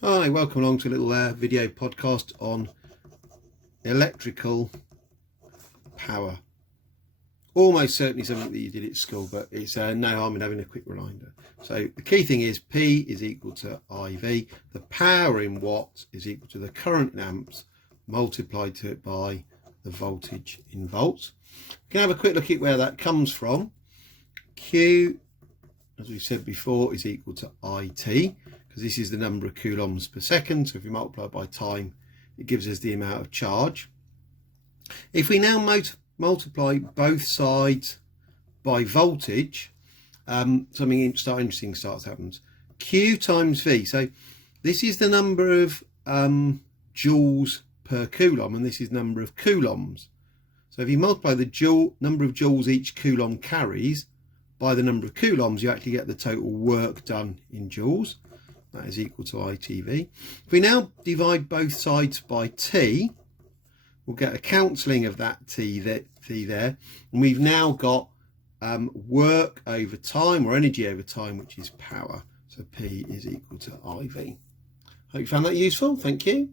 Hi, welcome along to a little video podcast on electrical power. Almost certainly something that you did at school, but it's no harm in having a quick reminder. So the key thing is P is equal to IV. The power in watts is equal to the current in amps multiplied to it by the voltage in volts. We can have a quick look at where that comes from. Q, as we said before, is equal to IT, because this is the number of coulombs per second. So if we multiply by time, it gives us the amount of charge. If we now multiply both sides by voltage, something interesting happens. Q times V. So this is the number of joules per coulomb, and this is number of coulombs. So if you multiply the number of joules each coulomb carries by the number of coulombs, you actually get the total work done in joules. That is equal to ITV. If we now divide both sides by T, we'll get a cancelling of that T there, and we've now got work over time, or energy over time, which is power. So P is equal to IV. Hope you found that useful. Thank you.